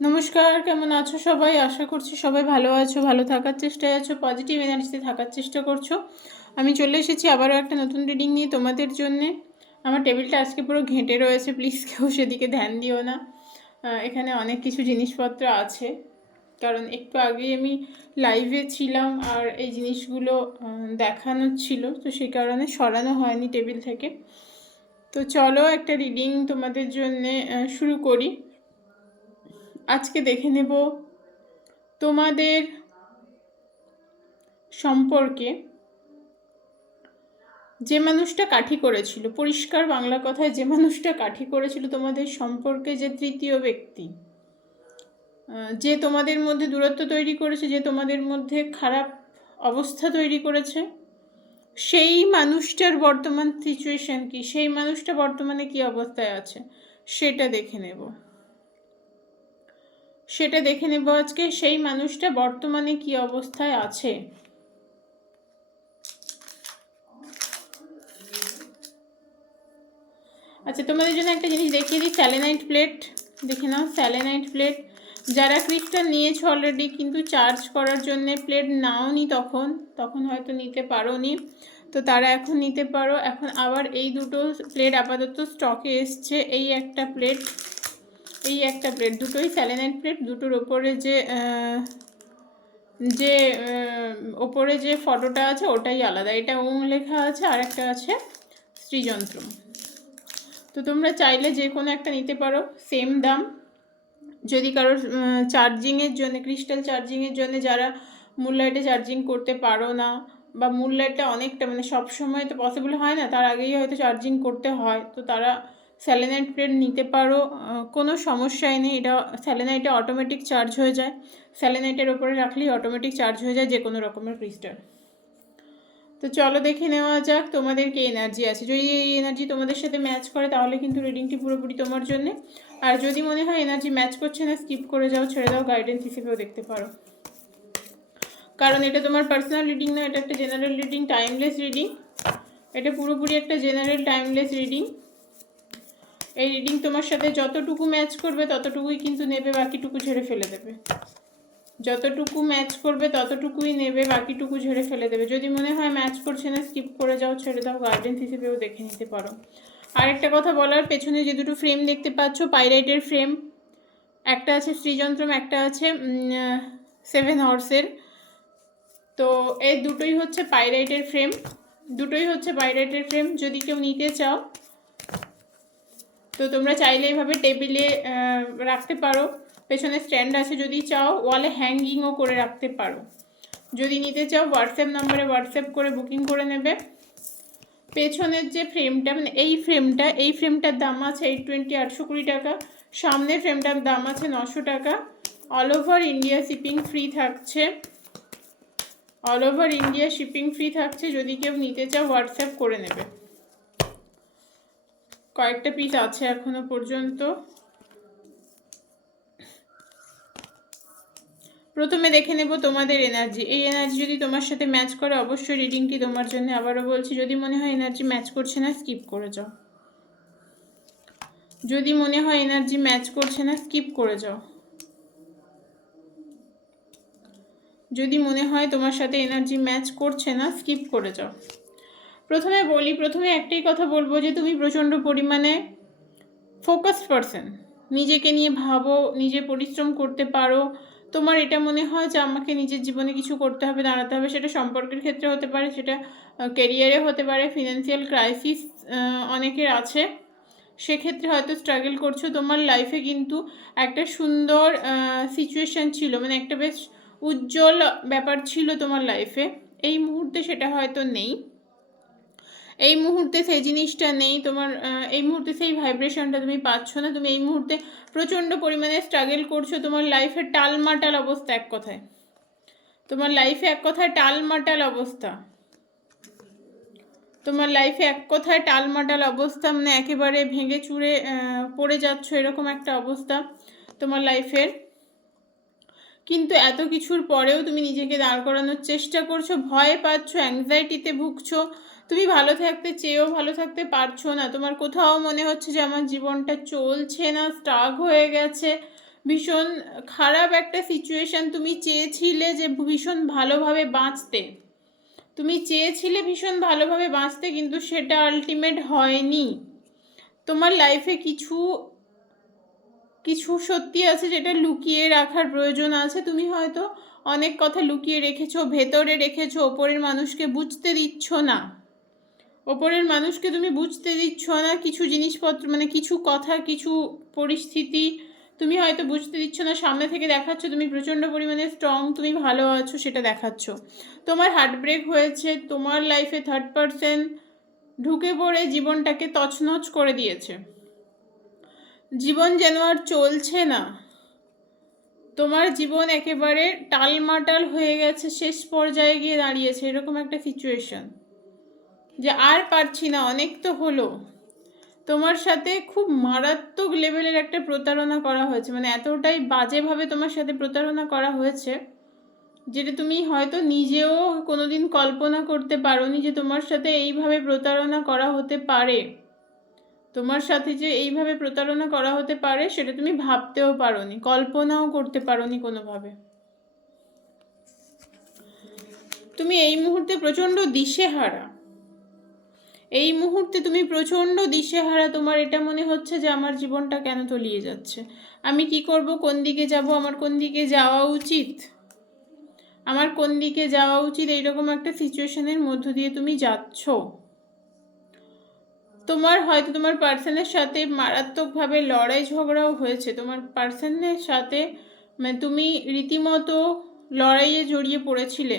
নমস্কার, কেমন আছো সবাই? আশা করছি সবাই ভালো আছো, ভালো থাকার চেষ্টায় আছো পজিটিভ এনার্জিতে থাকার চেষ্টা করছ। আমি চলে এসেছি আবারও একটা নতুন রিডিং নিয়ে তোমাদের জন্যে। আমার টেবিলটা আজকে পুরো ঘেঁটে রয়েছে প্লিজ কেউ সেদিকে ধ্যান দিও না। এখানে অনেক কিছু জিনিসপত্র আছে। কারণ একটু আগেই আমি লাইভে ছিলাম আর এই জিনিসগুলো দেখানো ছিল, তো সেই কারণে সরানো হয়নি টেবিল থেকে। তো চলো একটা রিডিং তোমাদের জন্যে শুরু করি। আজকে দেখে নেব তোমাদের সম্পর্কে। যে মানুষটা কাঠি করেছিল, পরিষ্কার বাংলা কথায় যে মানুষটা কাঠি করেছিল তোমাদের সম্পর্কে যে তৃতীয় ব্যক্তি যে তোমাদের মধ্যে দূরত্ব তৈরি করেছে, যে তোমাদের মধ্যে খারাপ অবস্থা তৈরি করেছে, সেই মানুষটার বর্তমান সিচুয়েশন কি, সেই মানুষটা বর্তমানে কি অবস্থায় আছে, সেটা দেখে নেব। সেটা দেখে নেব আজকে। সেই মানুষটা বর্তমানে কি অবস্থায় আছে? আচ্ছা তোমাদের জন্য একটা জিনিস দেখিয়ে দিই স্যালেনাইট প্লেট দেখে নাও স্যালেনাইট প্লেট যারা ক্রিস্টাল নিয়েছো অলরেডি কিন্তু চার্জ করার জন্য প্লেট নাও নি তখন তখন হয়তো নিতে পারো নি তো তারা এখন নিতে পারো। এখন আবার এই দুটো প্লেট আপাতত স্টকে এসছে, এই একটা প্লেট এই একটা প্লেট দুটোই স্যালেনাইট প্লেট দুটোর ওপরে যে যে ওপরে যে ফটোটা আছে ওটাই আলাদা। এটা ওং লেখা আছে, আর একটা আছে শ্রীযন্ত্র তো তোমরা চাইলে যে কোনো একটা নিতে পারো সেম দাম। যদি কারোর চার্জিংয়ের জন্য ক্রিস্টাল চার্জিংয়ের জন্য যারা মুনলাইটে চার্জিং করতে পারো না, বা মুনলাইটটা অনেকটা মানে সব সময় তো পসিবল হয় না, তার আগেই হয়তো চার্জিং করতে হয়। তো তারা স্যালেনাইট প্লেট নিতে পারো কোনো সমস্যাই নেই। এটা স্যালেনাইটে অটোমেটিক চার্জ হয়ে যায়। স্যালেনাইটের ওপরে রাখলেই অটোমেটিক চার্জ হয়ে যায় যে কোনো রকমের ক্রিস্টাল তো চলো দেখে নেওয়া যাক তোমাদের কি এনার্জি আছে। যদি এই এনার্জি তোমাদের সাথে ম্যাচ করে, তাহলে কিন্তু রিডিংটি পুরোপুরি তোমার জন্য। আর যদি মনে হয় এনার্জি ম্যাচ করছে না স্কিপ করে যাও, ছেড়ে দাও গাইডেন্স হিসেবেও দেখতে পারো। কারণ এটা তোমার পার্সোনাল রিডিং না, এটা একটা জেনারেল রিডিং টাইমলেস রিডিং এটা পুরোপুরি একটা জেনারেল টাইমলেস রিডিং এই রিডিং তোমার সাথে যতটুকু ম্যাচ করবে, ততটুকুই কিন্তু নেবে, বাকিটুকু ঝেড়ে ফেলে দেবে। যতটুকু ম্যাচ করবে, ততটুকুই নেবে, বাকিটুকু ঝেড়ে ফেলে দেবে। যদি মনে হয় ম্যাচ করছে না স্কিপ করে যাও, ছেড়ে দাও গার্ডেন্স হিসেবেও দেখে নিতে পারো। আরেকটা কথা বলার, পেছনে যে দুটো ফ্রেম দেখতে পাচ্ছ পাইরাইটের ফ্রেম একটা আছে শ্রীযন্ত্রম একটা আছে সেভেন হর্সের তো এই দুটোই হচ্ছে পাইরাইটের ফ্রেম দুটোই হচ্ছে পাইরাইটের ফ্রেম যদি কেউ নিতে চাও তো তোমরা চাইলে এইভাবে টেবিলে রাখতে পারো। পেছনে স্ট্যান্ড আছে, যদি চাও ওয়ালে হ্যাঙ্গিংও করে রাখতে পারো। যদি নিতে চাও হোয়াটসঅ্যাপ নম্বরে হোয়াটসঅ্যাপ করে বুকিং করে নেবে। পেছনের যে ফ্রেমটা মানে এই ফ্রেমটা, এই ফ্রেমটার দাম আছে এইট টোয়েন্টি, আটশো কুড়ি টাকা। সামনের ফ্রেমটার দাম আছে নশো টাকা। All over India shipping free থাকছে। All over India shipping free থাকছে। যদি কেউ নিতে চাও হোয়াটসঅ্যাপ করে নেবে। কয়েকটা পিস আছে এখনও পর্যন্ত। প্রথমে দেখে নেব তোমাদের এনার্জি এই এনার্জি যদি তোমার সাথে ম্যাচ করে, অবশ্যই রিডিংটি তোমার জন্য। আবারও বলছি, যদি মনে হয় এনার্জি ম্যাচ করছে না স্কিপ করে যাও। যদি মনে হয় এনার্জি ম্যাচ করছে না স্কিপ করে যাও। যদি মনে হয় তোমার সাথে এনার্জি ম্যাচ করছে না স্কিপ করে যাও। প্রথমে বলি, প্রথমে একটাই কথা বলব যে তুমি প্রচণ্ড পরিমাণে ফোকাসড পারসন নিজেকে নিয়ে ভাবো, নিজে পরিশ্রম করতে পারো। তোমার এটা মনে হয় যে আমাকে নিজের জীবনে কিছু করতে হবে, দাঁড়াতে হবে, সেটা সম্পর্কের ক্ষেত্রে হতে পারে, সেটা কেরিয়ারে হতে পারে ফিনান্সিয়াল ক্রাইসিস অনেকের আছে। সেক্ষেত্রে হয়তো স্ট্রাগল করছ। তোমার লাইফে কিন্তু একটা সুন্দর সিচুয়েশান ছিল মানে একটা বেশ উজ্জ্বল ব্যাপার ছিল তোমার লাইফে এই মুহূর্তে সেটা হয়তো নেই। এই মুহূর্তে সেই জিনিসটা নেই তোমার এই মুহূর্তে সেই ভাইব্রেশনটা তুমি পাচ্ছ না তুমি এই মুহূর্তে প্রচণ্ড পরিমাণে স্ট্রাগল করছ তোমার লাইফে টালমাটাল অবস্থা এক কথায়। তোমার লাইফে এক কথায় টালমাটাল অবস্থা। তোমার লাইফে এক কথায় টালমাটাল অবস্থা মানে একেবারে ভেঙে আহ, পড়ে যাচ্ছ এরকম একটা অবস্থা তোমার লাইফের কিন্তু এত কিছুর পরেও তুমি নিজেকে দাঁড় করানোর চেষ্টা করছ ভয় পাচ্ছ অ্যাংজাইটিতে ভুগছো তুমি ভালো থাকতে চেয়েও ভালো থাকতে পারছ না। তোমার কোথাও মনে হচ্ছে যে আমার জীবনটা চলছে না স্টাক হয়ে গেছে? ভীষণ খারাপ একটা সিচুয়েশন তুমি চেয়েছিলে যে ভীষণ ভালোভাবে বাঁচতে। তুমি চেয়েছিলে ভীষণ ভালোভাবে বাঁচতে, কিন্তু সেটা আলটিমেট হয়নি। তোমার লাইফে কিছু কিছু সত্যি আছে যেটা লুকিয়ে রাখার প্রয়োজন আছে। তুমি হয়তো অনেক কথা লুকিয়ে রেখেছো, ভেতরে রেখেছো, ওপরের মানুষকে বুঝতে দিচ্ছ না। ওপরের মানুষকে তুমি বুঝতে দিচ্ছ না, কিছু জিনিসপত্র মানে কিছু কথা, কিছু পরিস্থিতি তুমি হয়তো বুঝতে দিচ্ছ না, সামনে থেকে দেখাচ্ছ তুমি প্রচণ্ড পরিমাণে স্ট্রং তুমি ভালো আছো সেটা দেখাচ্ছ। তোমার হার্ট ব্রেক হয়েছে, তোমার লাইফে থার্ড পারসন ঢুকে পড়ে জীবনটাকে তছনছ করে দিয়েছে। জীবন যেন আর চলছে না। তোমার জীবন একেবারে টালমাটাল হয়ে গেছে, শেষ পর্যায়ে গিয়ে দাঁড়িয়েছে, এরকম একটা সিচুয়েশন যে আর পারছি না, অনেক তো হলো। তোমার সাথে খুব মারাত্মক লেভেলের একটা প্রতারণা করা হয়েছে। মানে এতটাই বাজেভাবে তোমার সাথে প্রতারণা করা হয়েছে যেটা তুমি হয়তো নিজেও কোনোদিন কল্পনা করতে পারোনি যে তোমার সাথে এইভাবে প্রতারণা করা হতে পারে। তোমার সাথে যে এইভাবে প্রতারণা করা হতে পারে সেটা তুমি ভাবতেও পারোনি, কল্পনাও করতে পারোনি কোনোভাবে। তুমি এই মুহূর্তে প্রচণ্ড দিশেহারা। এই মুহূর্তে তুমি প্রচণ্ড দিশেহারা। তোমার এটা মনে হচ্ছে যে আমার জীবনটা কেন তলিয়ে যাচ্ছে? আমি কি করব? কোন দিকে যাব? আমার কোন দিকে যাওয়া উচিত? আমার কোন দিকে যাওয়া উচিত? এইরকম একটা সিচুয়েশনের মধ্য দিয়ে তুমি যাচ্ছ। তোমার হয়তো তোমার পার্সনের সাথে মারাত্মকভাবে লড়াই ঝগড়াও হয়েছে। তোমার পার্সনের সাথে মানে তুমি রীতিমতো লড়াইয়ে জড়িয়ে পড়েছিলে।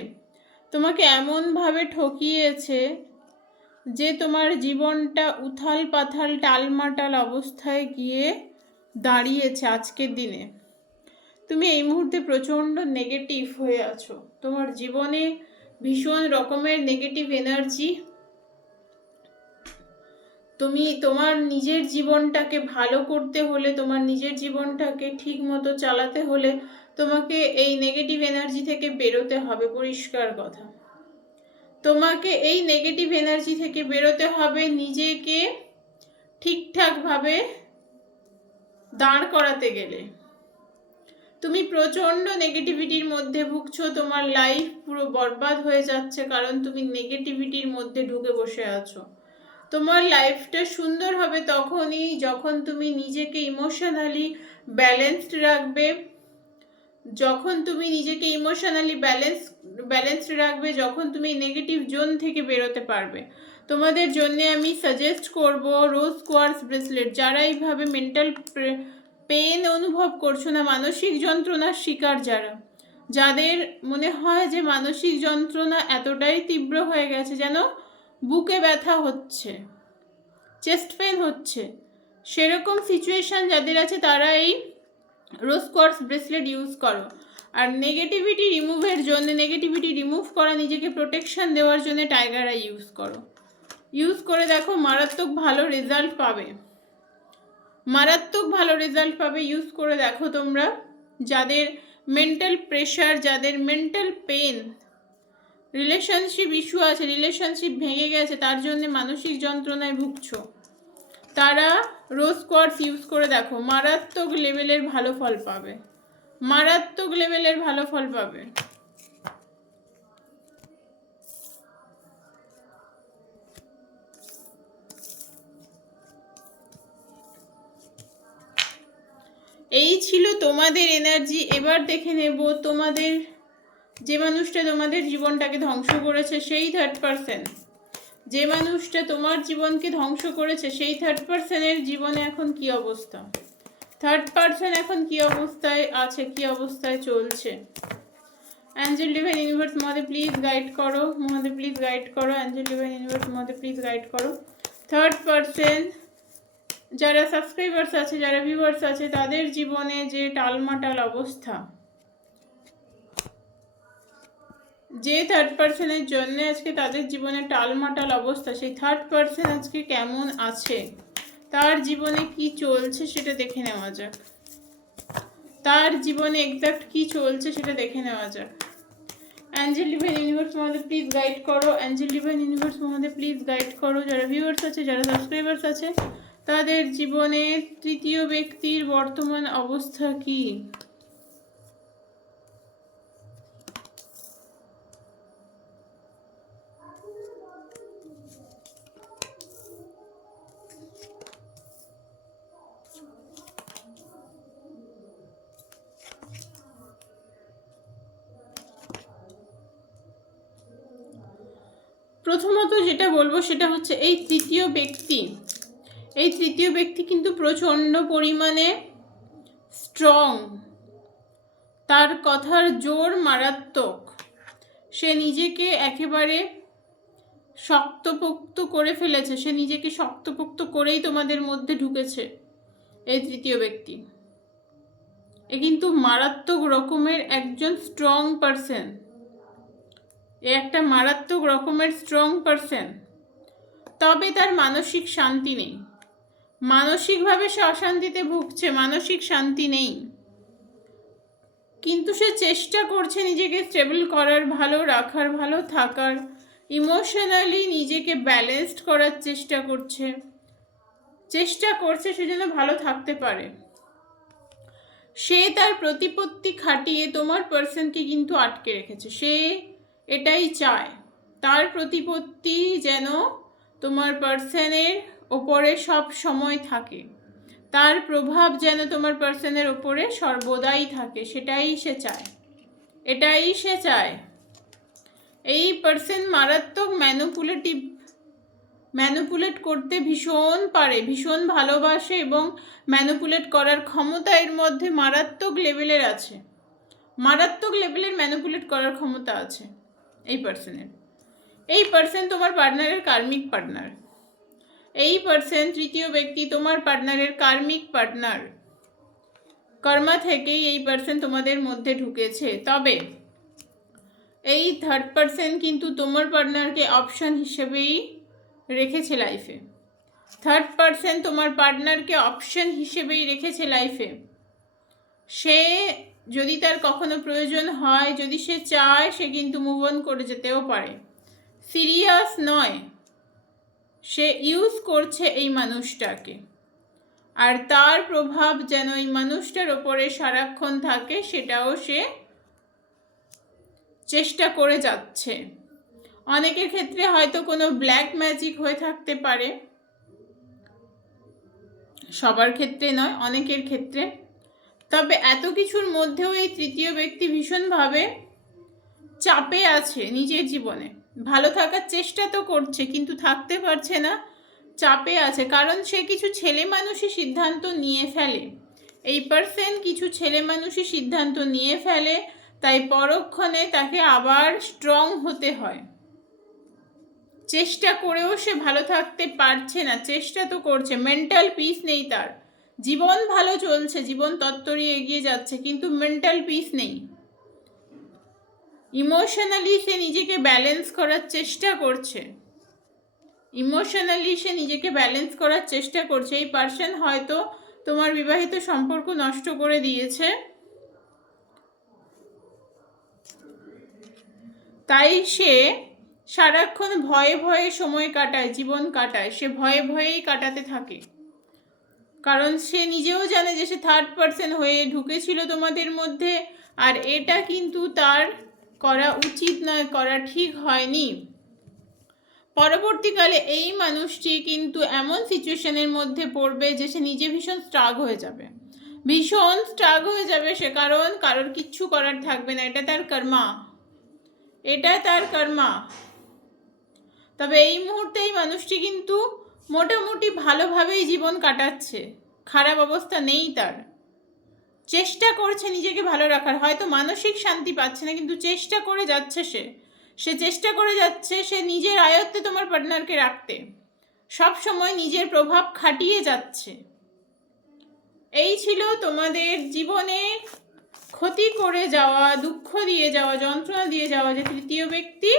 তোমাকে এমনভাবে ঠকিয়েছে যে তোমার জীবনটা উথাল পাথাল, টালমাটাল অবস্থায় গিয়ে দাঁড়িয়েছে আজকের দিনে। তুমি এই মুহূর্তে প্রচণ্ড নেগেটিভ হয়ে আছো। তোমার জীবনে ভীষণ রকমের নেগেটিভ এনার্জি তুমি তোমার নিজের জীবনটাকে ভালো করতে হলে, তোমার নিজের জীবনটাকে ঠিক মতো চালাতে হলে তোমাকে এই নেগেটিভ এনার্জি থেকে বেরোতে হবে, পরিষ্কার কথা। তোমাকে এই নেগেটিভ এনার্জি থেকে বেরোতে হবে নিজেকে ঠিকঠাকভাবে দাঁড় করাতে গেলে। তুমি প্রচণ্ড নেগেটিভিটির মধ্যে ভুগছো, তোমার লাইফ পুরো বরবাদ হয়ে যাচ্ছে কারণ তুমি নেগেটিভিটির মধ্যে ঢুকে বসে আছো। তোমার লাইফটা সুন্দর হবে তখনই যখন তুমি নিজেকে ইমোশনালি ব্যালেন্সড রাখবে। যখন তুমি নিজেকে ইমোশনালি ব্যালেন্স ব্যালেন্সড রাখবে, যখন তুমি নেগেটিভ জোন থেকে বেরোতে পারবে। তোমাদের জন্য আমি সাজেস্ট করব রোজ কোয়ার্স ব্রেসলেট যারা এইভাবে মেন্টাল পেন অনুভব করছ না, মানসিক যন্ত্রণার শিকার যারা, যাদের মনে হয় যে মানসিক যন্ত্রণা এতটাই তীব্র হয়ে গেছে যেন বুকে ব্যথা হচ্ছে চেস্ট পেন হচ্ছে। সেরকম সিচুয়েশান যাদের আছে তারা এই রোজ কোয়ার্স ব্রেসলেট ইউজ করো। আর নেগেটিভিটি রিমুভের জন্য নেগেটিভিটি রিমুভ করা নিজেকে প্রোটেকশন দেওয়ার জন্য টাইগার আই ইউজ করো। ইউজ করে দেখো, মারাত্মক ভালো রেজাল্ট পাবে। মারাত্মক ভালো রেজাল্ট পাবে। ইউজ করে দেখো তোমরা, যাদের মেন্টাল প্রেশার যাদের মেন্টাল পেন রিলেশনশিপ ইস্যু আছে রিলেশনশিপ ভেঙে গেছে, তার জন্য মানসিক যন্ত্রণায় ভুগছো। তারা রোজ কোয়ার্স ইউজ করে দেখো, মারাত্মক লেভেলের ভালো ফল পাবে। মারাত্মক লেভেলের ভালো ফল পাবে। এই ছিল তোমাদের এনার্জি এবার দেখে নেব তোমাদের, যে মানুষটা তোমাদের জীবনটাকে ধ্বংস করেছে, সেই থার্ড পারসন যে মানুষটা তোমার জীবনকে ধ্বংস করেছে, সেই থার্ড পারসনের জীবনে এখন কি অবস্থা? থার্ড পারসন এখন কি অবস্থায় আছে, কি অবস্থায় চলছে? Angel divine universe Mahadev please guide করো। মহাদে প্লিজ গাইড করো। Angel divine universe Mahadev please guide করো। থার্ড পারসন যারা সাবস্ক্রাইবার্স আছে, যারা ভিউয়ার্স আছে, তাদের জীবনে যে টালমাটাল অবস্থা যে থার্ড পার্সনের জন্য আজকে তাদের জীবনে টালমাটাল অবস্থা, সেই থার্ড পার্সন আজকে কেমন আছে? তার জীবনে কি চলছে সেটা দেখে নেওয়া যাক। তার জীবনে এক্সাক্ট কি চলছে সেটা দেখে নেওয়া যাক। অ্যাঞ্জেল ডিভাইন ইউনিভার্স মধ্যে প্লিজ গাইড করো। অ্যাঞ্জেল ডিভাইন ইউনিভার্স মধ্যে প্লিজ গাইড করো। যারা ভিউয়ার্স আছে, যারা সাবস্ক্রাইবার্স আছে, তাদের জীবনে তৃতীয় ব্যক্তির বর্তমান অবস্থা কি? প্রথমত যেটা বলব সেটা হচ্ছে এই তৃতীয় ব্যক্তি, এই তৃতীয় ব্যক্তি কিন্তু প্রচণ্ড পরিমাণে স্ট্রং তার কথার জোর মারাত্মক। সে নিজেকে একেবারে শক্তপোক্ত করে ফেলেছে, সে নিজেকে শক্তপোক্ত করেই তোমাদের মধ্যে ঢুকেছে এই তৃতীয় ব্যক্তি। এ কিন্তু মারাত্মক রকমের একজন স্ট্রং পারসন এ একটা মারাত্মক রকমের স্ট্রং পারসন তবে তার মানসিক শান্তি নেই। মানসিকভাবে সে অশান্তিতে ভুগছে, মানসিক শান্তি নেই। কিন্তু সে চেষ্টা করছে নিজেকে স্টেবল করার ভালো, রাখার ভালো, থাকার। ইমোশনালি নিজেকে ব্যালেন্সড করার চেষ্টা করছে। চেষ্টা করছে সে যেন ভালো থাকতে পারে। সে তার প্রতিপত্তি খাটিয়ে তোমার পার্সনকে কিন্তু আটকে রেখেছে। সে এটাই চায়। তার প্রতিপত্তি যেন তোমার পার্সনের ওপরে সব সময় থাকে। তার প্রভাব যেন তোমার পার্সনের ওপরে সর্বদাই থাকে, সেটাই সে চায়। এটাই সে চায়। এই পার্সন মারাত্মক ম্যানুপুলেটিভ ম্যানুপুলেট করতে ভীষণ পারে, ভীষণ ভালোবাসে এবং ম্যানুপুলেট করার ক্ষমতা এর মধ্যে মারাত্মক লেভেলের আছে। মারাত্মক লেভেলের ম্যানুপুলেট করার ক্ষমতা আছে। এই পার্সনের এই পার্সন তোমার পার্টনারের কার্মিক পার্টনার এই পার্সন তৃতীয় ব্যক্তি তোমার পার্টনারের কার্মিক পার্টনার কর্মা থেকেই এই পার্সন তোমাদের মধ্যে ঢুকেছে। তবে এই থার্ড পার্সন কিন্তু তোমার পার্টনারকে অপশন হিসেবেই রেখেছে লাইফে থার্ড পার্সন তোমার পার্টনারকে অপশন হিসেবেই রেখেছে লাইফে সে যদি তার কখনো প্রয়োজন হয়, যদি সে চায়, সে কিন্তু মুভ অন করে যেতেও পারে। সিরিয়াস নয়। সে ইউজ করছে এই মানুষটাকে। আর তার প্রভাব যেন এই মানুষটার ওপরে সারাক্ষণ থাকে, সেটাও সে চেষ্টা করে যাচ্ছে। অনেকের ক্ষেত্রে হয়তো কোনো ব্ল্যাক ম্যাজিক হয়ে থাকতে পারে। সবার ক্ষেত্রে নয়, অনেকের ক্ষেত্রে। তবে এত কিছুর মধ্যেও এই তৃতীয় ব্যক্তি ভীষণভাবে চাপে আছে নিজের জীবনে। ভালো থাকার চেষ্টা তো করছে, কিন্তু থাকতে পারছে না, চাপে আছে। কারণ সে কিছু ছেলে মানুষই সিদ্ধান্ত নিয়ে ফেলে। এই পার্সন কিছু ছেলে মানুষই সিদ্ধান্ত নিয়ে ফেলে, তাই পরক্ষণে তাকে আবার স্ট্রং হতে হয়। চেষ্টা করেও সে ভালো থাকতে পারছে না, চেষ্টা তো করছে। মেন্টাল পিস নেই তার। জীবন ভালো চলছে, জীবন তত্তরিয়ে এগিয়ে যাচ্ছে, কিন্তু মেন্টাল পিস নেই। ইমোশনালি সে নিজেকে ব্যালেন্স করার চেষ্টা করছে। ইমোশনালি সে নিজেকে ব্যালেন্স করার চেষ্টা করছে। এই পার্সন হয়তো তোমার বিবাহিত সম্পর্ক নষ্ট করে দিয়েছে। তাই সে সারাক্ষণ ভয়ে ভয়ে সময় কাটায়, জীবন কাটায়। সে ভয়ে ভয়েই কাটাতে থাকে। কারণ সে নিজেও জানে যে সে থার্ড পার্সন হয়ে ঢুকেছিল তোমাদের মধ্যে। আর এটা কিন্তু তার করা উচিত নয়, করা ঠিক হয়নি। পরবর্তীকালে এই মানুষটি কিন্তু এমন সিচুয়েশনের মধ্যে পড়বে যে সে নিজে ভীষণ স্ট্রাগ হয়ে যাবে। ভীষণ স্ট্রাগ হয়ে যাবে সে কারণ কারোর কিচ্ছু করার থাকবে না। এটা তার কর্মা। এটা তার কর্মা। তবে এই মুহূর্তে এই মানুষটি কিন্তু মোটামুটি ভালোভাবেই জীবন কাটাচ্ছে। খারাপ অবস্থা নেই তার। চেষ্টা করছে নিজেকে ভালো রাখার। হয়তো মানসিক শান্তি পাচ্ছে না, কিন্তু চেষ্টা করে যাচ্ছে সে। সে চেষ্টা করে যাচ্ছে সে নিজের আয়ত্তে তোমার পার্টনারকে রাখতে। সব সময় নিজের প্রভাব খাটিয়ে যাচ্ছে। এই ছিল তোমাদের জীবনে ক্ষতি করে যাওয়া, দুঃখ দিয়ে যাওয়া, যন্ত্রণা দিয়ে যাওয়া যে তৃতীয় ব্যক্তি,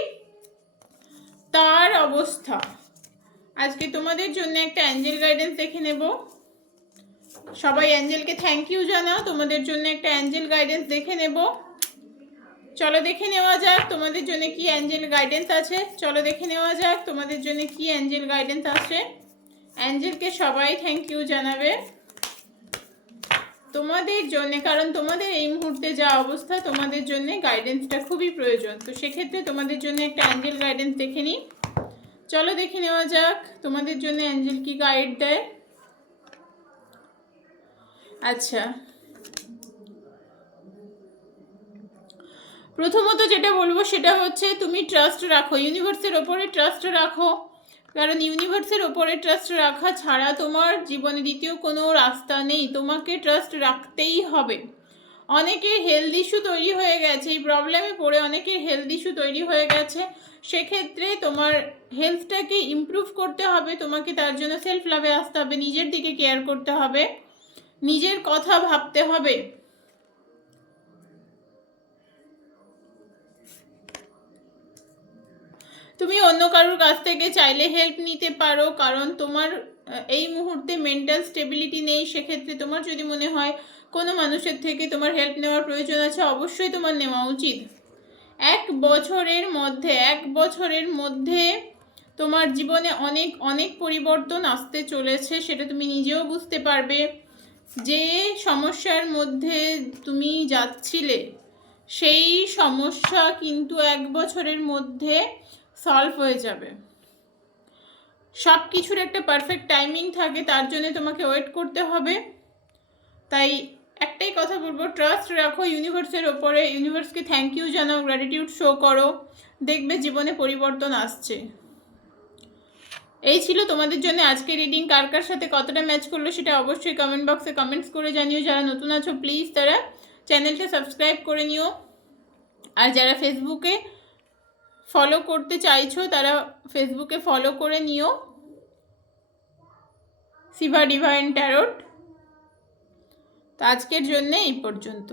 তার অবস্থা। আজকে তোমাদের জন্য একটা অ্যাঞ্জেল গাইডেন্স দেখে নেব। সবাই অ্যাঞ্জেলকে থ্যাংক ইউ জানাও, তোমাদের জন্য একটা অ্যাঞ্জেল গাইডেন্স দেখে নেব। চলো দেখে নেওয়া যাক তোমাদের জন্য কি অ্যাঞ্জেল গাইডেন্স আছে। চলো দেখে নেওয়া যাক তোমাদের জন্য কি অ্যাঞ্জেল গাইডেন্স আছে। অ্যাঞ্জেলকে সবাই থ্যাংক ইউ জানাবে। তোমাদের জন্য, কারণ তোমাদের এই মুহূর্তে যা অবস্থা, তোমাদের জন্য গাইডেন্সটা খুবই প্রয়োজন। তো সেক্ষেত্রে তোমাদের জন্য একটা অ্যাঞ্জেল গাইডেন্স দেখে নিই। চলো দেখে নেওয়া যাক, তোমাদের জন্য অ্যাঞ্জেল কি গাইড দেয়। আচ্ছা। প্রথমত যেটা বলব সেটা হচ্ছে, তুমি ট্রাস্ট রাখো ইউনিভার্সের ওপরে ট্রাস্ট রাখো। কারণ ইউনিভার্সের ওপরে ট্রাস্ট রাখা ছাড়া তোমার জীবনে দ্বিতীয় কোনো রাস্তা নেই, তোমাকে ট্রাস্ট রাখতেই হবে। অনেকের হেলথ ইস্যু তৈরি হয়ে গেছে, এই প্রবলেমে পড়ে অনেকের হেলথ ইস্যু তৈরি হয়ে গেছে। সেক্ষেত্রে তোমার হেলথটাকে ইমপ্রুভ করতে হবে, তোমাকে তার জন্য সেলফ লাভে আসতে হবে, নিজের দিকে কেয়ার করতে হবে, নিজের কথা ভাবতে হবে। তুমি অন্য কারোর কাছ থেকে চাইলে হেল্প নিতে পারো, কারণ তোমার এই মুহূর্তে মেন্টাল স্টেবিলিটি নেই, সেক্ষেত্রে তোমার যদি মনে হয় কোনো মানুষের থেকে তোমার হেল্প নেওয়ার প্রয়োজন আছে, অবশ্যই তোমার নেওয়া উচিত। এক বছরের মধ্যে, এক বছরের মধ্যে তোমার জীবনে অনেক অনেক পরিবর্তন আসতে চলেছে, সেটা তুমি নিজেও বুঝতে পারবে। যে সমস্যার মধ্যে তুমি যাচ্ছিলে, সেই সমস্যা কিন্তু এক বছরের মধ্যে সলভ হয়ে যাবে। সব কিছুর একটা পারফেক্ট টাইমিং থাকে, তার জন্য তোমাকে ওয়েট করতে হবে। তাই একটাই কথা বলব ট্রাস্ট রাখো ইউনিভার্সের ওপরে। ইউনিভার্সকে থ্যাংক ইউ জানাও গ্র্যাটিটিউড শো করো, দেখবে জীবনে পরিবর্তন আসছে। এই ছিল তোমাদের জন্য আজকে রিডিং কার কার সাথে কতটা ম্যাচ করল সেটা অবশ্যই কমেন্ট বক্সে কমেন্টস করে জানিও। যারা নতুন আছো প্লিজ তারা চ্যানেলটা সাবস্ক্রাইব করে নিও। আর যারা ফেসবুকে ফলো করতে চাইছো, তারা ফেসবুকে ফলো করে নিও। সিভা ডিভাইন ট্যারোট তো আজকের জন্যে এই পর্যন্ত।